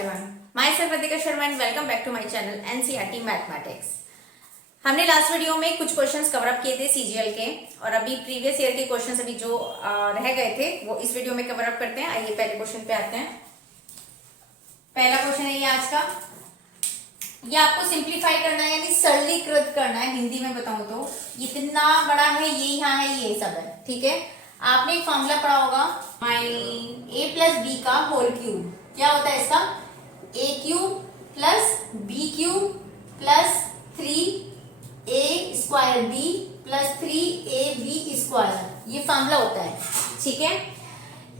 everyone. Myself Radhika Sharma and welcome back to my channel NCERT Mathematics. हमने last video में कुछ questions cover up किए थे CGL के और अभी प्रीवियस ईयर के क्वेश्चंस अभी जो रह गए थे वो इस वीडियो में कवर अप करते हैं। आइए पहले क्वेश्चन पे आते हैं। पहला क्वेश्चन है ये आज का। ये आपको सिंप्लीफाई करना है यानी सरलीकृत करना है। हिंदी में बताऊं तो इतना बड़ा है, ये यहाँ है, ये सब है, ठीक है। आपने एक फॉर्मूला पढ़ा होगा a प्लस बी का होल क्यूब। क्या होता है इसका? a cube plus B cube plus 3a square b plus 3ab square, ये फॉर्मूला होता है, ठीक है।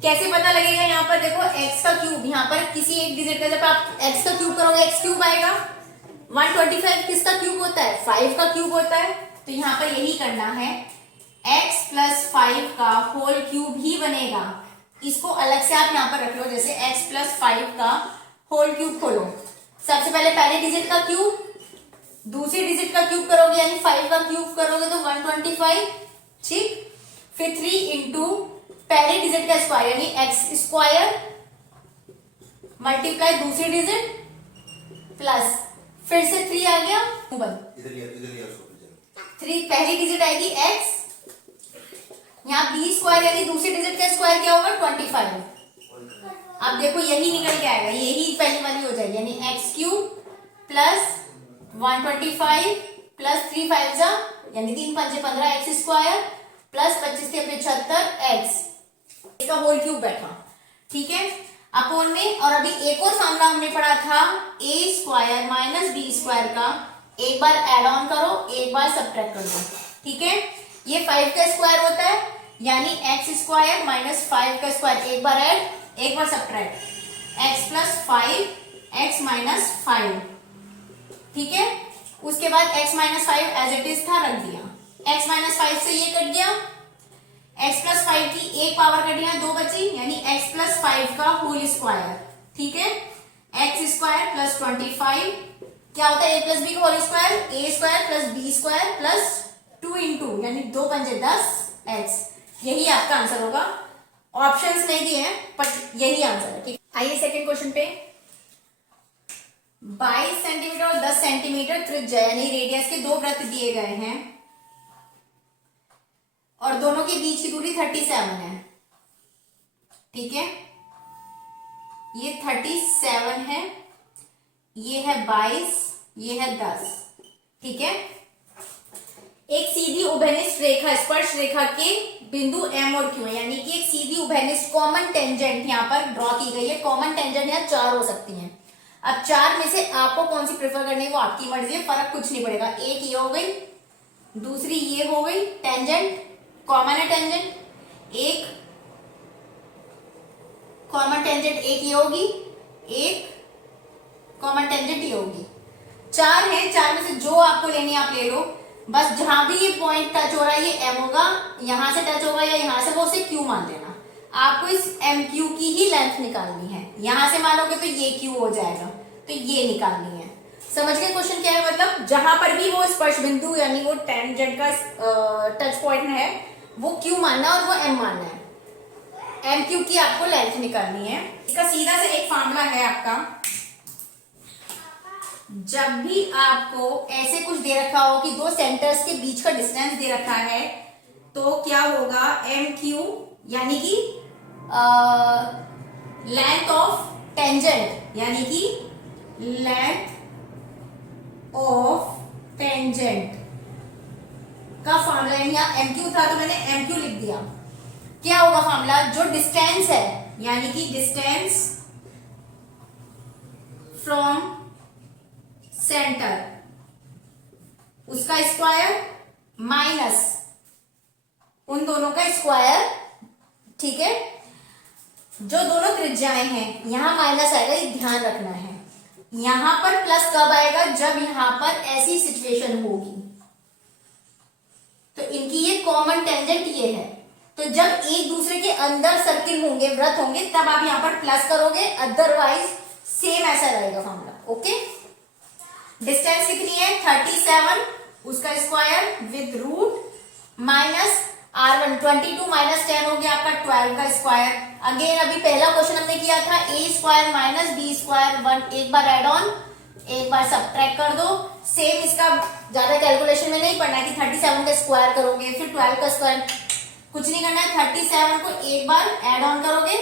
कैसे पता लगेगा? यहाँ पर देखो x का क्यूब, यहाँ पर किसी एक डिजिट का जब आप x का क्यूब करोगे x क्यूब आएगा। 125 किसका क्यूब होता है? 5 का क्यूब होता है। तो यहाँ पर यही करना है, x प्लस 5 का होल क्यूब ही बनेगा। इसको अलग से आप यहाँ पर रख लो, जैसे x प्लस 5 का होल क्यूब खोलो। सबसे पहले डिजिट का क्यूब, दूसरी डिजिट का क्यूब करोगे यानी 5 का क्यूब करोगे तो 125, ठीक। फिर 3 इंटू पहले डिजिट का स्क्वायर यानी x स्क्वायर मल्टीप्लाई दूसरी डिजिट प्लस फिर से 3 आ गया, इधर 3 पहली डिजिट आएगी x, यहाँ b स्क्वायर यानी दूसरी डिजिट का स्क्वायर क्या होगा? 25। अब देखो यही निकल के आएगा, यही पहली वाली हो जाएगी यानी x क्यूब प्लस 125 प्लस 3 5 जा यानी 3 5 15 x स्क्वायर प्लस 25 के 75 x, इसका होल क्यूब बैठा, ठीक है, अपोन में। और अभी एक और फॉर्मूला हमने पढ़ा था a square minus B square का, एक बार एड ऑन करो, एक बार सब्ट्रैक्ट कर दो, ठीक है। ये 5 का स्क्वायर होता है यानी x स्क्वायर माइनस 5 का स्क्वायर, एक बार ऐड एक बार subtract, x plus 5 x minus 5, ठीक है। उसके बाद x माइनस 5 एज इट इज था, रख दिया। x माइनस 5 से ये कट गया, x प्लस 5 की एक पावर कट गया, 2 बची यानी x प्लस 5 का होल स्क्वायर, ठीक है। x स्क्वायर प्लस 25 क्या होता है? a प्लस बी का whole square, a square plus B square plus 2 into यानी 2 पंजे 10 x, यही आपका आंसर होगा। ऑप्शंस नहीं दिए हैं बट यही आंसर है, ठीक। आइए सेकंड क्वेश्चन पे। 22 सेंटीमीटर और 10 सेंटीमीटर त्रिज्या यानी रेडियस के दो वृत्त दिए गए हैं और दोनों के बीच की दूरी 37 है, ठीक है। ये 37 है, ये है 22, ये है 10, ठीक है। एक सीधी उभयनिष्ठ रेखा स्पर्श रेखा के बिंदु M और Q है, यानी कि एक सीधी उभयनिष्ठ कॉमन टेंजेंट यहाँ पर ड्रॉ की गई है। कॉमन टेंजेंट यहाँ 4 हो सकती हैं। अब 4 में से आपको कौन सी प्रेफर करनी है वो आपकी मर्जी है, फर्क कुछ नहीं पड़ेगा। एक ये हो गई, दूसरी ये हो गई, टेंजेंट कॉमन है, टेंजेंट एक कॉमन टेंजेंट एक ये होगी, एक कॉमन टेंजेंट ये होगी। 4 है, 4 में से जो आपको लेनी है आप ले लो। बस जहां भी ये पॉइंट टच हो रहा है ये M होगा, यहां से टच होगा या यहां से, वो उसे Q मान लेना। आपको इस MQ की ही लेंथ निकालनी है। यहां से मानोगे तो ये Q हो जाएगा, तो ये निकालनी है। समझ गए क्वेश्चन क्या है? मतलब जहां पर भी वो स्पर्श बिंदु यानी वो टेंजेंट का टच पॉइंट है वो Q मानना और वो M मानना है। MQ की आपको लेंथ निकालनी है। इसका सीधा से एक फॉर्मूला है आपका। जब भी आपको ऐसे कुछ दे रखा हो कि दो सेंटर्स के बीच का डिस्टेंस दे रखा है तो क्या होगा? MQ यानी कि लेंथ ऑफ टेंजेंट, यानी कि लेंथ ऑफ टेंजेंट का फॉर्मूला, यहाँ MQ था तो मैंने MQ लिख दिया। क्या होगा फॉर्मूला? जो डिस्टेंस है यानी कि डिस्टेंस फ्रॉम सेंटर उसका स्क्वायर माइनस उन दोनों का स्क्वायर, ठीक है। जो दोनों त्रिज्याएं हैं यहां माइनस आएगा, ये ध्यान रखना है। यहां पर प्लस कब आएगा? जब यहां पर ऐसी सिचुएशन होगी। तो इनकी ये कॉमन टेंजेंट ये है, तो जब एक दूसरे के अंदर सर्किल होंगे, वृत्त होंगे, तब आप यहां पर प्लस करोगे, अदरवाइज सेम ऐसा रहेगा फॉर्मूला, ओके। डिस्टेंस कितनी है? 37, उसका square with root minus R1 22 minus 10 हो गया आपका 12 का स्क्वायर अगेन अभी पहला क्वेश्चन हमने किया था ए स्क्वायर माइनस बी स्क्वायर 1, एक बार एड ऑन, एक बार सब्ट्रैक्ट कर दो। सेम इसका ज्यादा कैलकुलेशन में नहीं पढ़ना है कि 37 का स्क्वायर करोगे फिर 12 का स्क्वायर, कुछ नहीं करना है। 37 को एक बार एड ऑन करोगे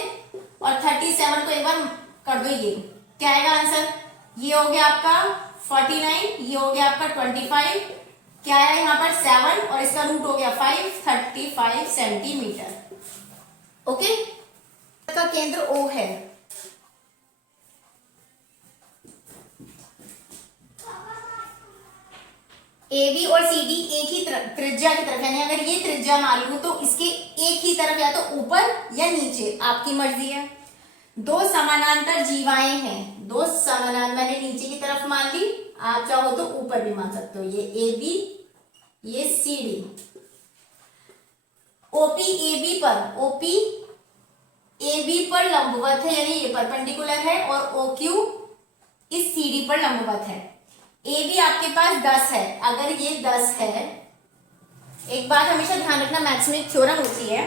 और 37 को एक बार कर दो। ये क्या आएगा आंसर? ये हो गया आपका 49, ये हो गया आपका 25, क्या है यहाँ पर 7 और इसका रूट हो गया 5, 35 सेंटीमीटर। ओके, का केंद्र O है। AB और CD एक ही त्रिज्या की तरफ, यानी अगर ये त्रिज्या मान लूं तो इसके एक ही तरफ या तो ऊपर या नीचे, आपकी मर्जी है। दो समानांतर जीवाएं हैं, दो समानांतर, मैंने नीचे की तरफ मान ली, आप चाहो तो ऊपर भी मान सकते हो। ये AB, ये CD। OP AB पर लंबवत है, यानी ये परपेंडिकुलर है, और OQ इस CD पर लंबवत है। AB आपके पास 10 है, अगर ये 10 है, एक बात हमेशा ध्यान रखना, मैथ्स में एक थ्योरम होती है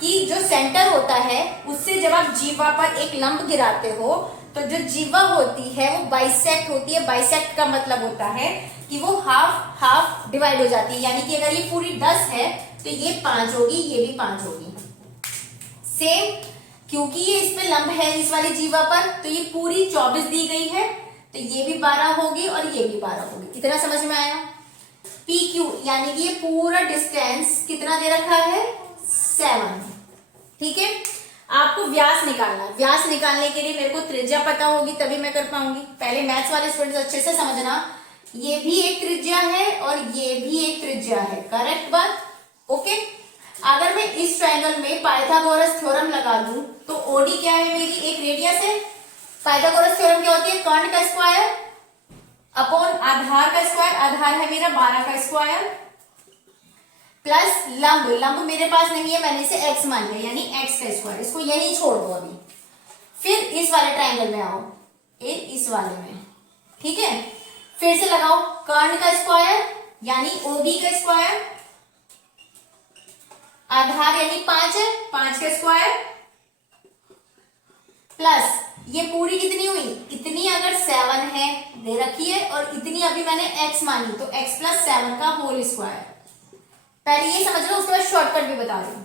कि जो सेंटर होता है उससे जब आप जीवा पर एक लंब गिराते हो तो जो जीवा होती है वो बाइसेक्ट होती है। बाइसेक्ट का मतलब होता है कि वो हाफ हाफ डिवाइड हो जाती है, यानी कि अगर ये पूरी 10 है तो ये 5 होगी, ये भी 5 होगी। सेम, क्योंकि ये इस पे लंब है इस वाली जीवा पर, तो ये पूरी 24 दी गई है, तो ये भी 12 होगी और ये भी 12 होगी। कितना समझ में आया? PQ यानी कि ये पूरा डिस्टेंस कितना दे रखा है? 7। ठीक है, आपको व्यास निकालना है। व्यास निकालने के लिए मेरे को त्रिज्या पता होगी तभी मैं कर पाऊंगी। पहले मैथ्स वाले स्टूडेंट्स अच्छे से समझना, ये भी एक त्रिज्या है और ये भी एक त्रिज्या है, करेक्ट बात? ओके, अगर मैं इस ट्रायंगल में पाइथागोरस थ्योरम लगा दूं तो ओडी क्या है मेरी? एक रेडियस है। पाइथागोरस थ्योरम क्या होती है? कर्ण का स्क्वायर अपॉन आधार का स्क्वायर, आधार है मेरा 12 का स्क्वायर, प्लस लंब, लंब मेरे पास नहीं है, मैंने इसे x मान लिया, यानी x का स्क्वायर। इसको यही छोड़ दो अभी, फिर इस वाले ट्रायंगल में आओ, इस वाले में, ठीक है। फिर से लगाओ कर्ण का स्क्वायर यानी OB का स्क्वायर, आधार यानी 5 है, 5 का स्क्वायर, प्लस ये पूरी कितनी हुई? इतनी अगर 7 है दे रखी है और इतनी अभी मैंने x मानी, तो x प्लस 7 का होल स्क्वायर। पहले ये समझ लो, उसके बाद शॉर्टकट भी बता रही हूं।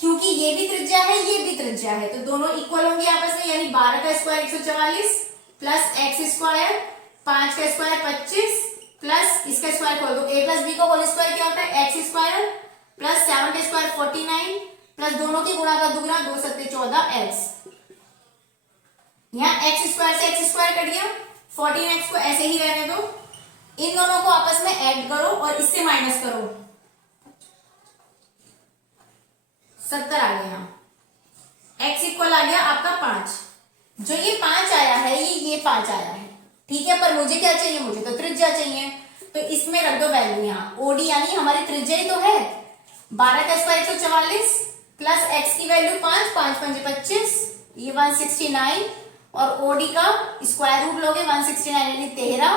क्योंकि ये भी त्रिज्या है, ये भी त्रिज्या है, तो दोनों इक्वल होंगे आपस में, यानी 12 का स्क्वायर 144 प्लस x स्क्वायर, 5 का स्क्वायर 25 प्लस इसका स्क्वायर खोल दो, a प्लस बी का होल स्क्वायर क्या होता है? x स्क्वायर प्लस 7 का स्क्वायर 49 प्लस दोनों की गुणा का दुगना 2 सत्ते 14x। यहाँ x स्क्वायर से x स्क्वायर कट गया, 14x को ऐसे ही रहने दो, इन दोनों को आपस में ऐड करो और इससे माइनस करो, 70 आ गया। x इक्वल आ गया आपका 5। जो ये 5 आया है ये 5 आया है, ठीक है। पर मुझे क्या चाहिए? मुझे तो त्रिज्या चाहिए, तो इसमें रख दो वैल्यू यहाँ। ओडी यानी हमारी त्रिज्या ही तो है, 12 का स्क्वायर 144 प्लस x की वैल्यू 5, 5 5 25, ये 169, और ओडी का स्क्वायर रूट लोगे 169 यानी 13,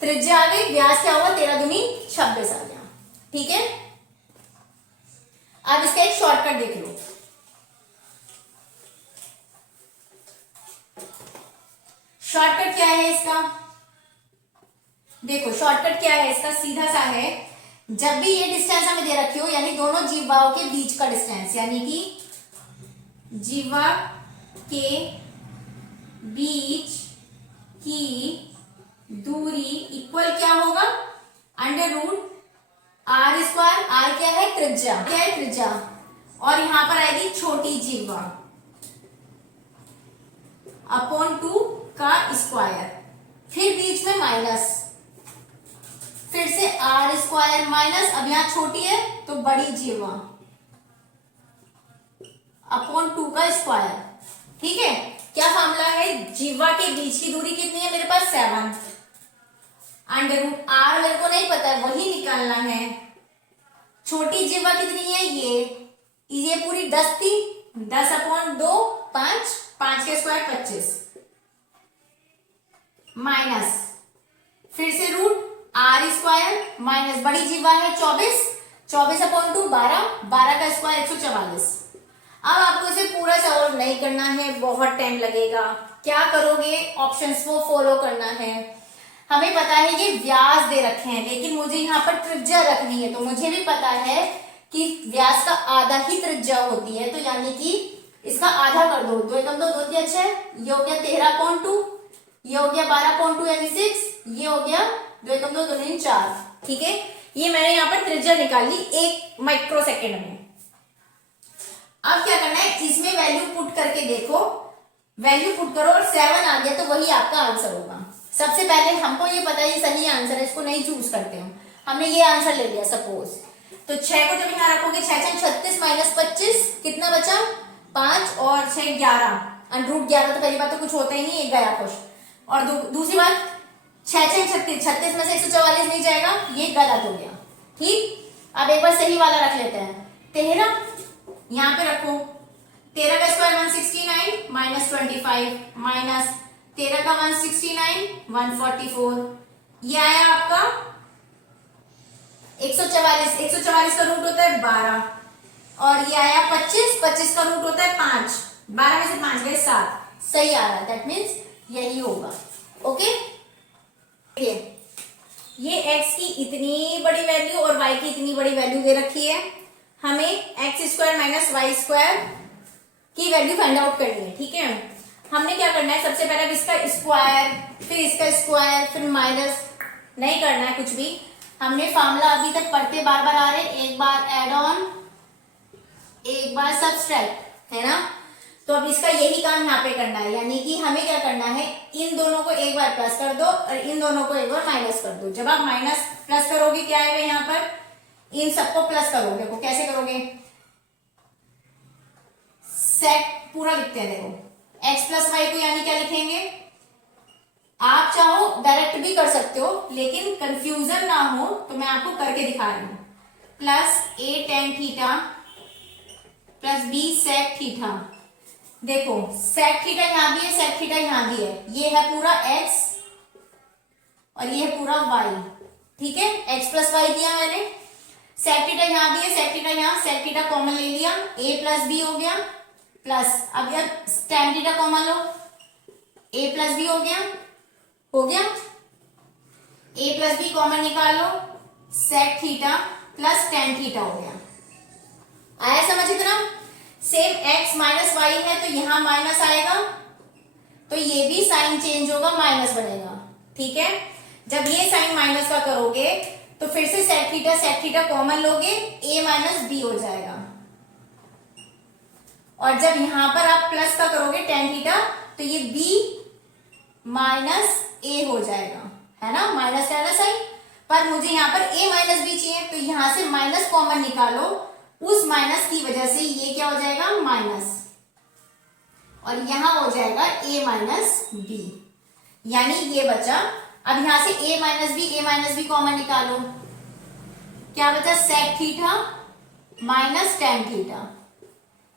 त्रिज्या आ गई। व्यास क्या होगा? 13 दूनी 26 आ गया, ठीक है। अब इसका एक शॉर्टकट देख लो। शॉर्टकट क्या है इसका? देखो शॉर्टकट क्या है इसका, सीधा सा है। जब भी ये डिस्टेंस हमें दे रखी हो, यानी दोनों जीवाओं के बीच का डिस्टेंस, यानी कि जीवा के बीच की दूरी इक्वल क्या होगा? Under root R square, R क्या है? त्रिज्या, क्या है? त्रिज्या, और यहां पर आएगी छोटी जीवा अपॉन 2 का स्क्वायर, फिर बीच में माइनस, फिर से आर स्क्वायर माइनस, अब यहां छोटी है तो बड़ी जीवा अपॉन 2 का स्क्वायर, ठीक है। क्या फार्मूला है? जीवा के बीच की दूरी कितनी है मेरे पास? 7, अंडर रूट आर मेरे को नहीं पता है, वही निकालना है। छोटी जीवा कितनी है? ये पूरी 10 थी, 10 अपॉन 2 5, 5 का स्क्वायर 25 माइनस, फिर से रूट आर स्क्वायर माइनस, बड़ी जीवा है 24, 24 अपॉन 2 12, 12 का स्क्वायर 144। अब आपको इसे पूरा सॉल्व नहीं करना है, बहुत टाइम लगेगा। क्या करोगे, ऑप्शंस को फॉलो करना है। हमें पता है ये व्यास दे रखे हैं, लेकिन मुझे यहाँ पर त्रिज्या रखनी है, तो मुझे भी पता है कि व्यास का आधा ही त्रिज्या होती है, तो यानी कि इसका आधा कर दो। 2 एकम 2, 2 तिया 6, ये हो गया 13.2, ये हो गया 12.2 यानी 6, ये हो गया 2 एकम 2, 2 दूनी 4। ठीक है, ये मैंने यहाँ पर त्रिज्या निकाल ली 1 माइक्रोसेकंड में। अब क्या करना है, इसमें वैल्यू पुट करके देखो, वैल्यू पुट करो और 7 आ गया तो वही आपका आंसर होगा। सबसे पहले हमको ये पता है ये सही आंसर है, इसको नहीं चूज करते हम, हमने ये आंसर ले लिया सपोज। तो 6 को जब यहाँ रखोगे, 6 36 माइनस 25 कितना बचा, 5 और 6 11, अंडरूट 11, तो पहली बात तो कुछ होता ही नहीं, एक गया कुछ। और दूसरी बात 6 36, 36 में से 144 नहीं जाएगा, ये गलत हो गया। ठीक, अब एक बार सही वाला रख लेते हैं। 13 यहाँ पे रखो, 13 का स्क्वायर 169 माइनस 25 माइनस 13 का 169 144, ये आया आपका 144। 144 का रूट होता है 12 और ये आया 25, 25 का रूट होता है 5, 12 में से 5 गए 7, सही आ रहा है, दैट मीन्स यही होगा। ओके, ये x की इतनी बड़ी वैल्यू और y की इतनी बड़ी वैल्यू दे रखी है, हमें X square minus Y square की वैल्यू फाइंड आउट करनी है। ठीक है, हमने क्या करना है, सबसे पहले इसका स्क्वायर, फिर इसका स्क्वायर, फिर माइनस, नहीं करना है कुछ भी। हमने फॉर्मूला अभी तक पढ़ते बार बार आ रहे, एक बार एड ऑन, एक बार सब्सट्रैक्ट, है ना। तो अब इसका यही काम यहाँ पे करना है, यानी कि हमें क्या करना है, इन दोनों को एक बार प्लस कर दो और इन दोनों को एक बार माइनस कर दो। जब आप माइनस प्लस करोगे क्या आएगा, यहाँ पर इन सबको प्लस करोगे, को कैसे करोगे, सेट पूरा लिखते हैं, देखो x प्लस वाई को यानी क्या लिखेंगे, आप चाहो डायरेक्ट भी कर सकते हो, लेकिन कंफ्यूजन ना हो तो मैं आपको करके दिखा रही हूं। Plus a tan theta plus b sec theta, देखो sec थीटा यहां भी है, sec थीटा यहां भी है, ये है पूरा x और ये है पूरा y। ठीक है, x प्लस वाई दिया मैंने, सेक थीटा यहां भी है, सेक थीटा यहां, सेक थीटा कॉमन ले लिया, a प्लस बी हो गया, प्लस अब यार tan थीटा कॉमन लो, a प्लस बी हो गया, a प्लस बी कॉमन निकाल लो, sec theta plus tan theta हो गया। आया समझ इतना। सेम x माइनस वाई है तो यहां माइनस आएगा, तो ये भी साइन चेंज होगा, माइनस बनेगा। ठीक है, जब ये साइन माइनस का करोगे तो फिर से सेक थीटा कॉमन लोगे, a माइनस बी हो जाएगा। और जब यहां पर आप प्लस का करोगे tan थीटा, तो ये b माइनस a हो जाएगा, है ना, माइनस का है ना साइन। पर मुझे यहाँ पर a माइनस बी चाहिए, तो यहां से माइनस कॉमन निकालो, उस माइनस की वजह से ये क्या हो जाएगा, माइनस, और यहां हो जाएगा a माइनस बी, यानी ये बचा। अब यहां से a माइनस बी कॉमन निकालो, क्या बचा, sec theta minus tan theta.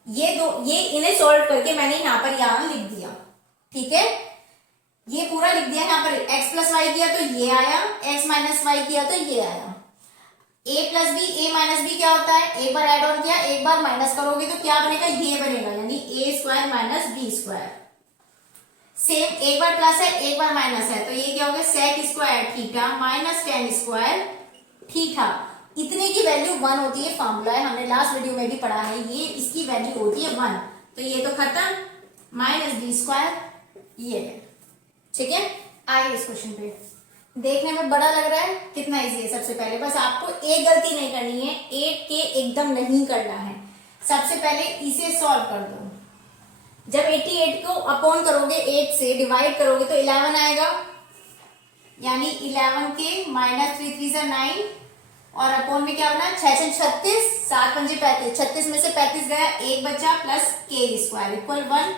ये इन्हें सॉल्व करके मैंने यहां पर यहां लिख दिया। ठीक है, ये पूरा लिख दिया, यहाँ पर x प्लस वाई किया तो ये आया, x माइनस वाई किया तो ये आया। a plus B, a minus B क्या होता है, एक बार एड ऑन किया, एक बार माइनस करोगे तो क्या बनेगा, ये बनेगा, यानी a square minus B square. Same एक बार प्लस है, एक बार माइनस है, तो ये क्या हो गया, sec square theta minus tan square theta. इतने की वैल्यू 1 होती है, फॉर्मूला है, हमने लास्ट वीडियो में भी पढ़ा है, ये इसकी वैल्यू होती है 1, तो ये तो खत्म, माइनस बी स्क्वायर ये है। ठीक है, आइए इस क्वेश्चन पे। देखने में बड़ा लग रहा है, कितना इजी है। सबसे पहले बस आपको एक गलती नहीं करनी है, 8 के एकदम नहीं करना है। सबसे पहले इसे सॉल्व कर दो। जब 88 को अपॉन करोगे, 8 से डिवाइड करोगे तो 11 आएगा, यानी 11 के माइनस 3 3 से 9 और अपॉन में क्या बना, 6 36, 7 5 35, 36 में से 35 गया, 1 बचा, प्लस के स्क्वायर इक्वल 1।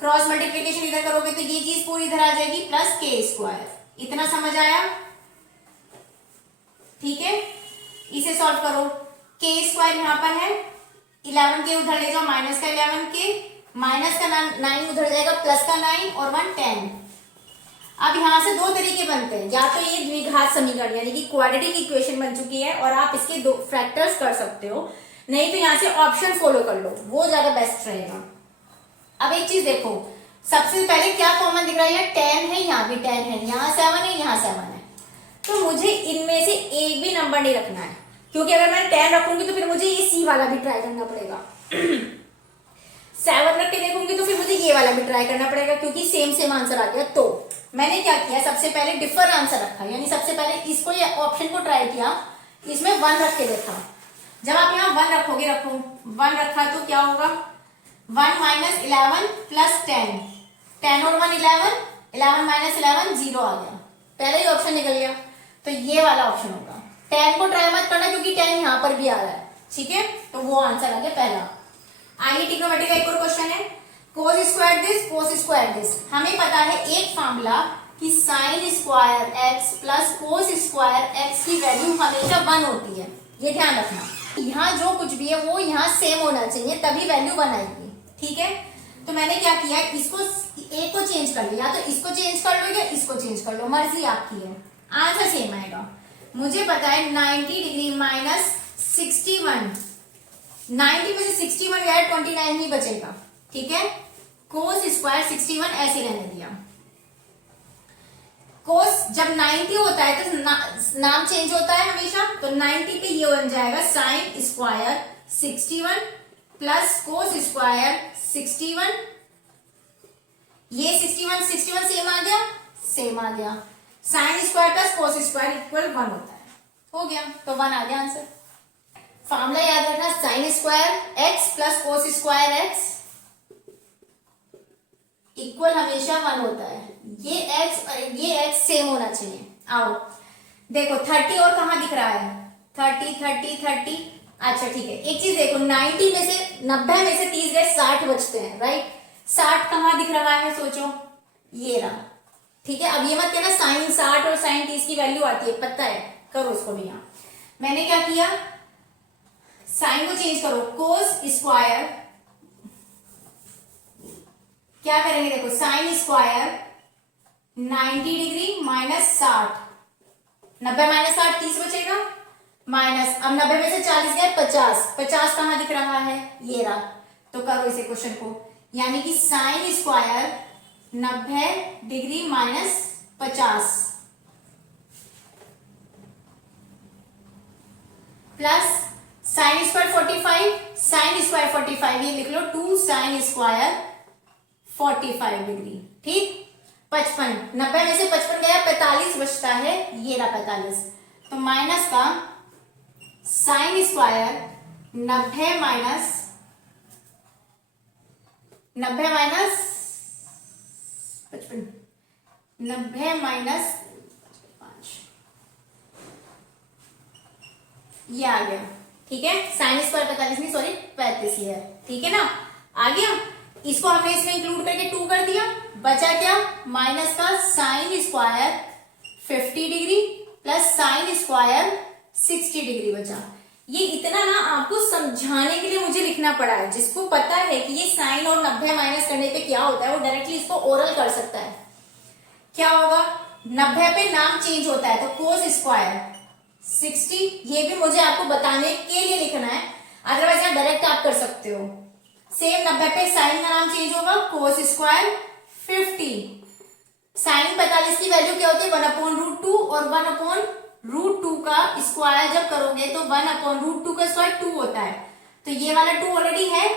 क्रॉस मल्टीप्लीकेशन इधर करोगे तो ये चीज पूरी इधर आ जाएगी, प्लस के स्क्वायर। इतना समझ आया। ठीक है, इसे सॉल्व करो, के स्क्वायर यहां पर है, 11 के उधर ले जाओ, माइनस का 11 के, माइनस का 9 उधर जाएगा, प्लस का 9 और 1 10। अब यहां से 2 तरीके बनते हैं, या तो ये द्विघात समीकरण यानी कि क्वाड्रेटिक इक्वेशन बन चुकी है और आप इसके 2 फैक्टर्स कर सकते हो, नहीं तो यहाँ से ऑप्शन फॉलो कर लो, वो ज्यादा बेस्ट रहेगा। अब एक चीज देखो, सबसे पहले क्या कॉमन दिख रहा है, 10 है, यहाँ भी 10 है, यहाँ 7 है, यहाँ 7 है, तो मुझे इनमें से एक भी नंबर नहीं रखना है, क्योंकि अगर मैं 10 रखूंगी तो फिर मुझे ये सी वाला भी ट्राई करना पड़ेगा। 7 रख के देखूंगी तो फिर मुझे ये वाला भी ट्राई करना पड़ेगा, क्योंकि सेम सेम आंसर आ गया। तो मैंने क्या किया, सबसे पहले डिफर आंसर रखा, यानी सबसे पहले इसको या ऑप्शन को ट्राई किया, इसमें 1 रख के देखा। जब आप यहाँ 1 रखोगे, 1 रखा तो क्या होगा, 1 माइनस 11 प्लस 10, 10 और 1 11, 11 माइनस 11 0 आ गया, पहले ही ऑप्शन निकल गया, तो ये वाला ऑप्शन होगा। 10 को ट्राई मत करना, क्योंकि 10 यहाँ पर भी आ रहा है, ठीक है, तो वो आंसर आ गया पहला। आगे ट्रिग्नोमेट्री का एक और क्वेश्चन है, cos square this, cos square this. हमें पता है एक फॉर्मूला कि sine square x plus cos square x की वैल्यू हमेशा 1 होती है, ये ध्यान रखना। यहाँ जो कुछ भी है वो यहाँ सेम होना चाहिए, तभी वैल्यू 1 आएगी, ठीक है। तो मैंने क्या किया, इसको एक को चेंज कर लिया, तो इसको चेंज कर लो या इसको चेंज कर लो, मर्जी आपकी है, आंसर सेम आएगा। मुझे पता है 90 डिग्री माइनस 61, 90 में से 61 गया, 29 ही बचेगा, ठीक है। कोस स्क्वायर 61 ऐसे रहने दिया। कोस जब 90 होता है तो नाम चेंज होता है हमेशा, तो 90 पे ये बन जाएगा sine square 61 plus cos square 61, ये 61 61 सेम आ गया, सेम आ गया, sine square plus cos square equal 1 होता है, हो गया, तो 1 आ गया आंसर। फॉर्मूला याद रखना, sine square x plus cos square x equal हमेशा 1 होता है, ये एक्स और ये एक्स सेम होना चाहिए। आओ देखो 30 और कहाँ दिख रहा है, 30 30 30, अच्छा ठीक है, एक चीज देखो, 90 में से 90 में से 30 गए, 60 बचते हैं, राइट, 60 कहाँ दिख रहा है, सोचो, ये रहा, ठीक है। अब ये मत कहना साइन 60 और साइन 30 की वैल्यू आती है, पता है, करो उसको भी। यहाँ मैंने क्या किया, साइन को चेंज करो, कोस स्क्वायर, क्या करेंगे देखो, sine square 90 degree minus 60, 90 minus 60 30 बचेगा, माइनस, अब 90 में से 40 गए, 50, 50 कहां दिख रहा है, ये रहा, तो करो इसे क्वेश्चन को, यानी कि sine square 90 degree minus 50 plus sine square 45, sine square 45 ये लिख लो, 2 साइन स्क्वायर 45 डिग्री, ठीक। 55, 90 में से 55 गया, 45 बचता है, ये रहा 45, तो माइनस का साइन स्क्वायर 90 माइनस 55, 90 माइनस 5, ये आ गया, ठीक है। साइन स्क्वायर 45 नहीं, सॉरी 35 ही है, ठीक है ना, आ गया। इसको हमने इसमें इंक्लूड करके 2 कर दिया, बचा क्या, माइनस का sine square 50 degree plus sine square 60 degree बचा। ये इतना ना आपको समझाने के लिए मुझे लिखना पड़ा है, जिसको पता है कि ये साइन और 90 माइनस करने पे क्या होता है, वो डायरेक्टली इसको ओरल कर सकता है। क्या होगा, 90 पे नाम चेंज होता है, तो कोस स्क्वायर 60, ये भी मुझे आपको बताने के लिए लिखना है, अदरवाइज आप डायरेक्ट आप कर सकते हो। सेम 90 पे साइन का नाम चेंज होगा, कोस स्क्वायर 50, साइन 45 की वैल्यू क्या होती है, 1/√2, और 1/√2 का स्क्वायर जब करोगे तो 1/√2 का स्क्वायर 2 होता है, तो ये वाला 2 ऑलरेडी है,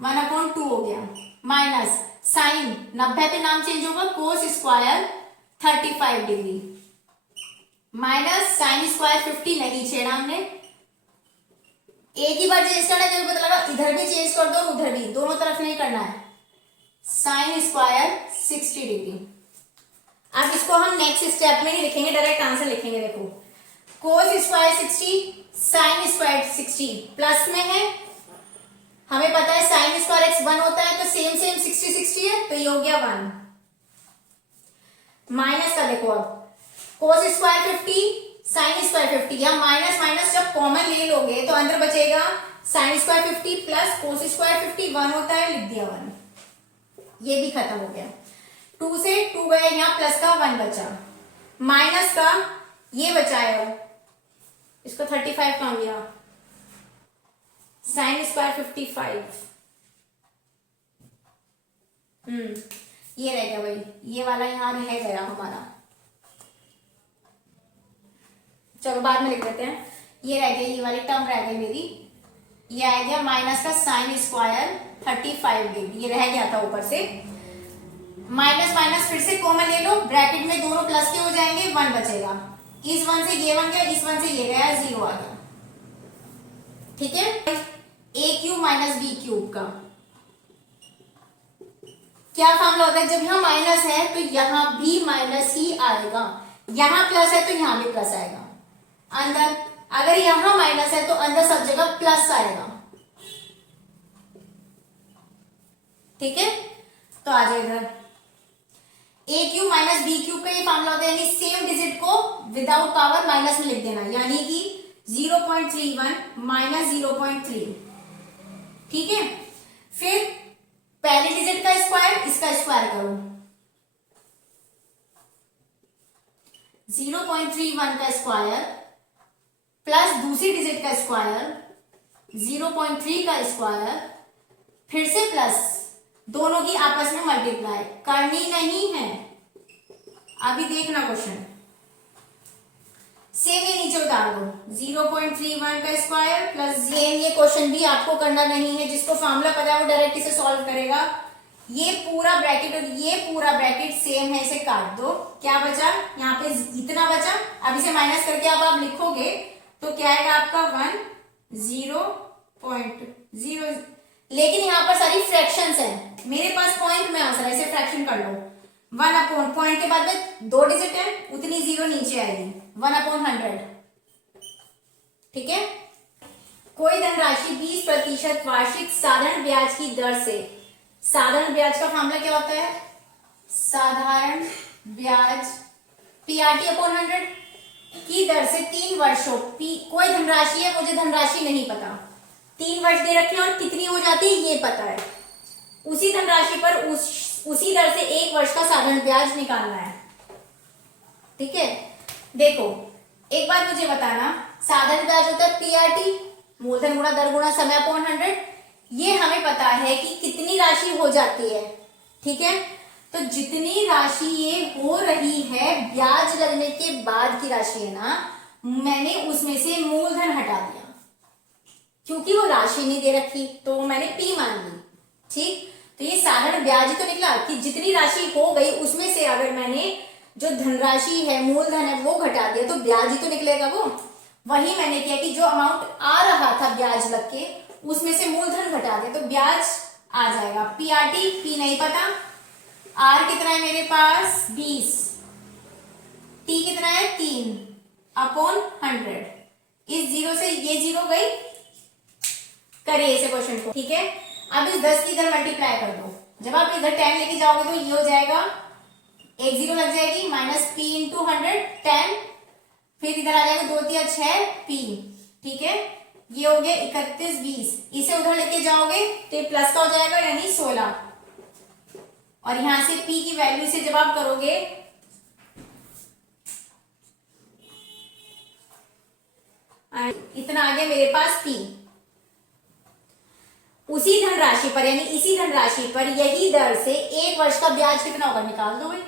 1/2 हो गया, माइनस साइन 90 पे नाम चेंज होगा, cos square 35 degree minus sine square 50 नहीं छेड़ा हमने, एक ही बार चेंज करना है, तो पता लगा इधर भी चेंज कर दो, उधर भी, दोनों तरफ नहीं करना है, साइन स्क्वायर 60 डिग्री। अब इसको हम नेक्स्ट स्टेप में नहीं लिखेंगे, डायरेक्ट आंसर लिखेंगे। देखो cos square 60 sine square 60 plus में है, हमें पता है साइन स्क्वायर एक्स 1 होता है, तो सेम सेम 60 60 है, तो ये हो गया 1, माइनस का देखो, अब कोस स्क्वायर 50 साइन स्क्वायर 50, या माइनस माइनस जब कॉमन ले लोगे तो अंदर बचेगा sine square 50 plus cos square 50, 1 होता है, लिख दिया 1, ये भी खत्म हो गया। 2 से 2 गए, यहाँ प्लस का 1 बचा, माइनस का ये बचाएगा, इसको 35 कहाँ गया, साइन स्क्वायर 55। ये रह गया भाई, ये वाला यहाँ रह गया हमारा, चलो बाद में लिख देते हैं। ये रह गया, ये वाली टर्म रह गई मेरी, ये आ गया माइनस का साइन स्क्वायर 35 डिग्री, ये रह गया था ऊपर से। माइनस माइनस फिर से कॉमन ले लो, ब्रैकेट में दोनों प्लस के हो जाएंगे, 1 बचेगा, इस 1 से ये 1 गया, इस 1 से ये गया, 0 आ गया। ठीक है, ए क्यूब माइनस बी क्यूब का क्या फॉर्मूला होता है? जब यहाँ माइनस है तो यहाँ भी माइनस ही आएगा, यहाँ प्लस है तो यहाँ भी प्लस आएगा। अंदर अगर यहाँ माइनस है तो अंदर सब जगह प्लस आएगा। ठीक है, तो आ जाएगा ए क्यूब माइनस बी क्यूब का ये फॉर्मूला होता है, यानी सेम डिजिट को विदाउट पावर माइनस में लिख देना, यानी कि 0.31 माइनस 0.3। ठीक है, फिर पहले डिजिट का स्क्वायर, इसका स्क्वायर करो, 0.31 का स्क्वायर प्लस दूसरी डिजिट का स्क्वायर 0.3 का स्क्वायर, फिर से प्लस, दोनों की आपस में मल्टीप्लाई करनी नहीं है। अभी देखना क्वेश्चन, सेम ही नीचे उतार दो, 0.31 का स्क्वायर प्लस सेम, ये क्वेश्चन भी आपको करना नहीं है, जिसको फॉर्मूला पता है वो डायरेक्ट इसे सॉल्व करेगा। ये पूरा ब्रैकेट और ये पूरा ब्रैकेट सेम है, इसे काट दो, क्या बचा? यहाँ पे इतना बचा, अब इसे माइनस करके अब आप लिखोगे तो क्या आएगा आपका 1.0, लेकिन यहाँ पर सारी फ्रैक्शंस हैं, मेरे पास पॉइंट में आंसर है, इसे फ्रैक्शन कर लो। 1 पॉइंट के बाद में 2 डिजिट है, उतनी 0 नीचे आएगी, 1/100। ठीक है, कोई धनराशि 20% वार्षिक साधारण ब्याज की दर से, साधारण ब्याज का फॉर्मूला क्या होता है? साधारण ब्याज PRT/100 की दर से 3 वर्षों, कोई धनराशि है, मुझे धनराशि नहीं पता, 3 वर्ष दे रखे हैं और कितनी हो जाती है ये पता है, उसी धनराशि पर उसी दर से 1 वर्ष का साधारण ब्याज निकालना है। ठीक है, देखो एक बात मुझे बताना, साधारण ब्याज होता है PRT, मूलधन गुणा दर गुणा समय अपॉन 100, ये हमें पता है कि कितनी राशि हो जाती है। ठीक है, तो जितनी राशि ये हो रही है ब्याज लगने के बाद की राशि है ना, मैंने उसमें से मूलधन हटा दिया, क्योंकि वो राशि नहीं दे रखी तो मैंने P मान ली। ठीक, तो ये साधारण ब्याज ही तो निकला कि जितनी राशि हो गई उसमें से अगर मैंने जो धनराशि है, मूलधन है, वो घटा दिया तो ब्याज ही तो निकलेगा वो। वही मैंने किया कि जो अमाउंट आ रहा था ब्याज लग के उसमें से मूलधन घटा दिया तो ब्याज आ जाएगा। PRT, P नहीं पता, R कितना है मेरे पास 20, T कितना है 3 अपॉन 100, इस 0 से ये 0 गई, करिए इसे क्वेश्चन को। ठीक है, अब इस 10 की इधर मल्टीप्लाई कर दो, जब आप इधर 10 लेके जाओगे तो ये हो जाएगा, एक 0 लग जाएगी, माइनस P इंटू 100 10, फिर इधर आ जाएगा 2 3 6 P। ठीक है, ये हो गया 31 20, इसे उधर लेके जाओगे तो ये प्लस का हो जाएगा, यानी 16, और यहां से P की वैल्यू से जब आप करोगे इतना आ गया मेरे पास P। उसी धनराशि पर, यानी इसी धनराशि पर यही दर से 1 वर्ष का ब्याज कितना होगा निकाल दो भाई,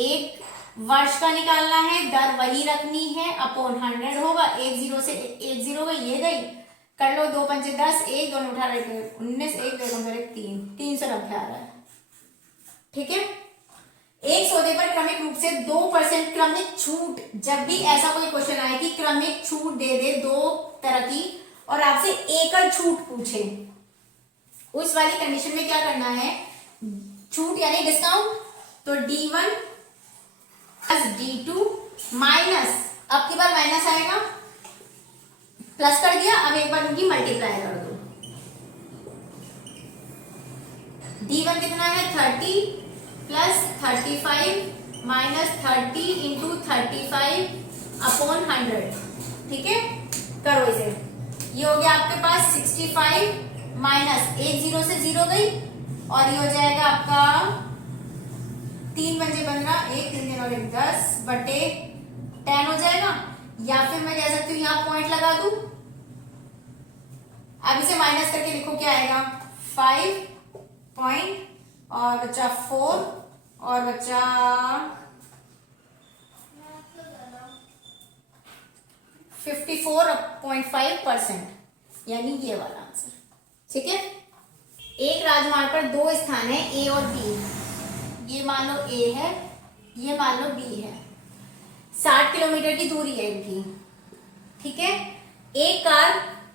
1 वर्ष का निकालना है, दर वही रखनी है, अपॉन 100 होगा, 1 0 से 1 0 गई, ये गई, कर लो 2 5 10, 1 2 18 19, 1 2 3 390 आ रहा है। ठीक है, एक सौदे पर क्रमिक रूप से 2% क्रमिक छूट, जब भी ऐसा कोई क्वेश्चन आए कि क्रमिक छूट दे दे 2 तरह की और आपसे एकल छूट पूछे, उस वाली कंडीशन में क्या करना है, छूट यानी डिस्काउंट, तो D1 प्लस D2 माइनस, अब की बार माइनस आएगा, प्लस कर दिया, अब एक बार उनकी मल्टीप्लाई कर दो, D1 कितना है 30 प्लस 35 माइनस 30 इंटू 35 अपॉन 100। ठीक है, करो इसे, ये हो गया आपके पास 65 माइनस 1 0 से 0 गई, और ये हो जाएगा आपका 3 पंजे 15, 1 3 दिन और 1 10 बटे 10 हो जाएगा, या फिर मैं कह सकती हूँ यहाँ पॉइंट लगा दूं, अब इसे माइनस करके लिखो, क्या आएगा 5 पॉइंट और बचा 4 और बचा 54.5%, यानी ये वाला आंसर। ठीक है, एक राजमार्ग पर दो स्थान है ए और बी। ये मान लो ए है, ये मान लो बी है। 60 किलोमीटर की दूरी है इनकी। ठीक है, एक कार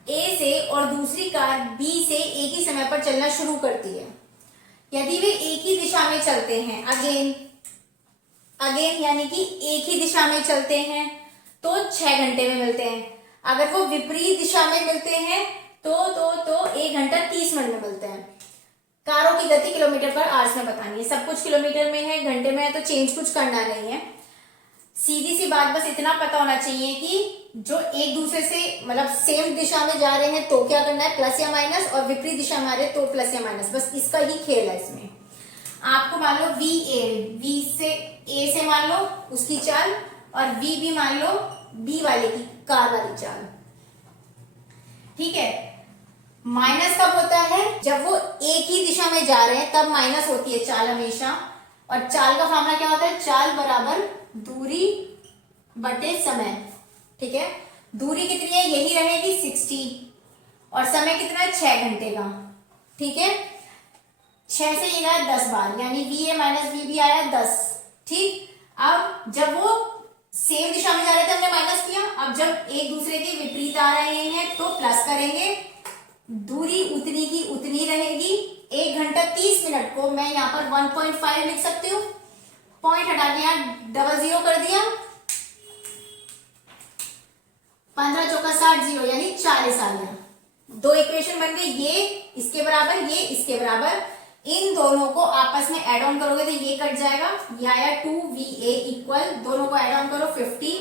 ए से और दूसरी कार बी से एक ही समय पर चलना शुरू करती है। यदि वे एक ही दिशा में चलते हैं, अगेन यानी कि एक ही दिशा में चलते हैं, तो 6 घंटे में मिलते हैं। अगर वो विपरीत दिशा में मिलते हैं तो 1 घंटा 30 मिनट में मिलते हैं। कारों की गति किलोमीटर पर आवर्स में बतानी है। सब कुछ किलोमीटर में है, घंटे में है, तो चेंज कुछ करना नहीं है। सीधी सी बात, बस इतना पता होना चाहिए कि जो एक दूसरे से मतलब सेम दिशा में जा रहे हैं तो क्या करना है, प्लस या माइनस, और विपरीत दिशा में आ रहे हैं तो प्लस या माइनस। बस इसका ही खेल है इसमें। आपको मान लो वी से ए से मान लो उसकी चाल, और वी मान लो बी वाले की कार वाली चाल। ठीक है, माइनस कब होता है, जब वो एक ही दिशा में जा रहे हैं तब माइनस होती है चाल हमेशा। और चाल का फॉर्मूला क्या होता है, चाल बराबर दूरी बटे समय। ठीक है, दूरी कितनी है, यही रहेगी 60, और समय कितना है 6 घंटे का। ठीक है, 6 से ये गया 10 बार, यानी V A minus V B आया 10। ठीक, अब जब वो सेम दिशा में जा रहे थे हमने माइनस किया, अब जब एक दूसरे के विपरीत आ रहे हैं तो प्लस करेंगे। दूरी उतनी की उतनी रहेगी। 1 घंटा 30 मिनट को मैं यहाँ पर 1.5 लिख सकती हूँ। पॉइंट हटा के यहाँ 00 कर दिया, 15 चौका 60 0, यानी 40 आ गया। दो इक्वेशन बन गई, ये इसके बराबर, ये इसके बराबर। इन दोनों को आपस में ऐड ऑन करोगे तो ये कट जाएगा। ये आया 2VA इक्वल, दोनों को ऐड ऑन करो 50,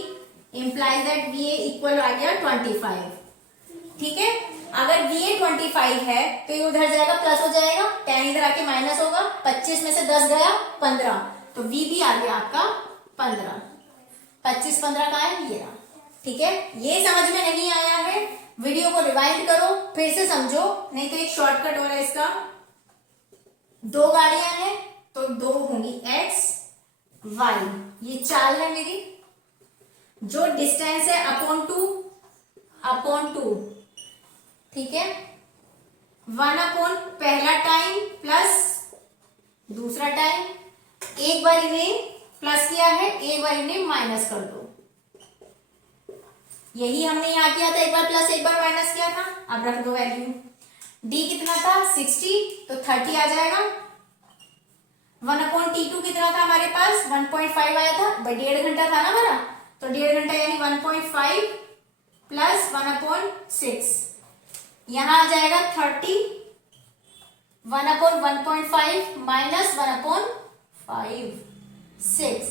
इंप्लाइज दैट VA इक्वल आ गया 25। ठीक है, अगर VA 25 है तो ये उधर जाएगा प्लस हो जाएगा, 10 इधर आके माइनस होगा, 25 में से 10 गया 15, तो VB आ गया आपका 15। 25 15 का है ये रहा। ठीक है, ये समझ में नहीं आया है, वीडियो को रिवाइंड करो, फिर से समझो, नहीं तो एक शॉर्टकट हो रहा है इसका। 2 गाड़ियां हैं तो 2 होंगी x y, ये चाल है मेरी। जो डिस्टेंस है अपॉन टू। ठीक है, 1 अपॉन पहला टाइम प्लस दूसरा टाइम। एक बार इन्हें प्लस किया है, एक बार इन्हें माइनस कर दो। यही हमने यहां किया था, एक बार प्लस एक बार माइनस किया था। अब रख दो वैल्यू। d कितना था 60, तो 30 आ जाएगा। 1 अपॉन T2 कितना था हमारे पास, 1.5 आया था भाई, 1.5 घंटा था ना हमारा, तो 1.5 घंटा यानी 1.5 प्लस 1 अपॉन 6, यहां आ जाएगा 30। 1 अपॉन 1.5 माइनस 1 अपॉन 5 6।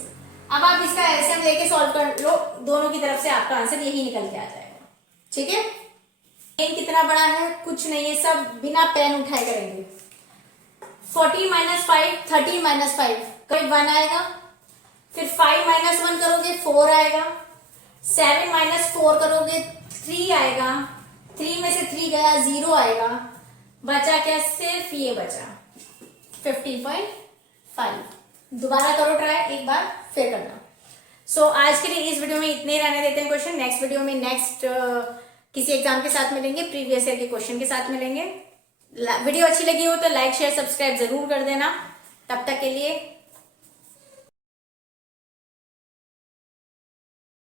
अब आप इसका एलसीएम लेके सॉल्व कर लो, दोनों की तरफ से आपका आंसर यही निकल के आ जाएगा। ठीक है, पेन कितना बड़ा है, कुछ नहीं है, सब बिना पेन उठाए करेंगे। 40 माइनस 5 30 माइनस 5 कोई 1 आएगा, फिर 5 माइनस 1 करोगे 4 आएगा, 7 माइनस 4 करोगे 3 आएगा, 3 में से 3 गया 0 आएगा, बचा क्या, सिर्फ ये बचा 15.5। दोबारा करो ट्राई, एक बार फिर करना। सो आज के लिए इस वीडियो में इतने ही रहने देते हैं क्वेश्चन। नेक्स्ट वीडियो में नेक्स्ट किसी एग्जाम के साथ मिलेंगे, प्रीवियस ईयर के क्वेश्चन के साथ मिलेंगे। वीडियो अच्छी लगी हो तो लाइक शेयर सब्सक्राइब जरूर कर देना। तब तक के लिए